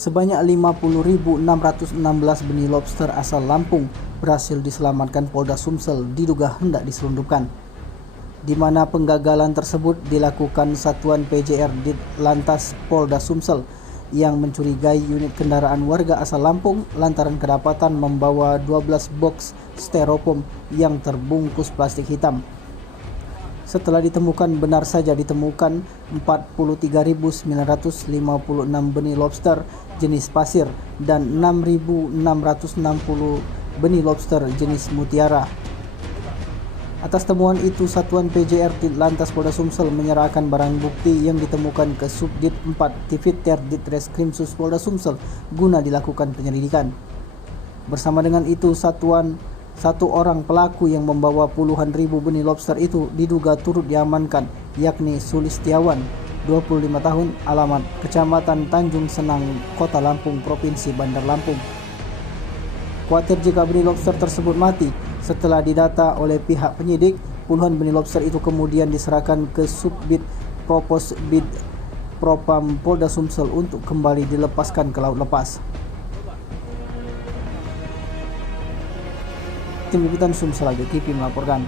Sebanyak 50.616 benih lobster asal Lampung berhasil diselamatkan Polda Sumsel diduga hendak diselundupkan, di mana penggagalan tersebut dilakukan Satuan PJR Ditlantas Polda Sumsel yang mencurigai unit kendaraan warga asal Lampung lantaran kedapatan membawa 12 box styrofoam yang terbungkus plastik hitam. Setelah ditemukan, benar saja ditemukan 43.956 benih lobster jenis pasir dan 6.660 benih lobster jenis mutiara. Atas temuan itu, Satuan PJR Ditlantas Polda Sumsel menyerahkan barang bukti yang ditemukan ke Subdit 4 Tiviter Ditreskrimsus Polda Sumsel guna dilakukan penyelidikan. Bersama dengan itu, satu orang pelaku yang membawa puluhan ribu benih lobster itu diduga turut diamankan, yakni Sulistiawan, 25 tahun, alamat Kecamatan Tanjung Senang, Kota Lampung, Provinsi Bandar Lampung. Khawatir jika benih lobster tersebut mati, setelah didata oleh pihak penyidik, puluhan benih lobster itu kemudian diserahkan ke Subdit Propos Bid Propam Polda Sumsel untuk kembali dilepaskan ke laut lepas. Tim Liputan Sumsel TV melaporkan.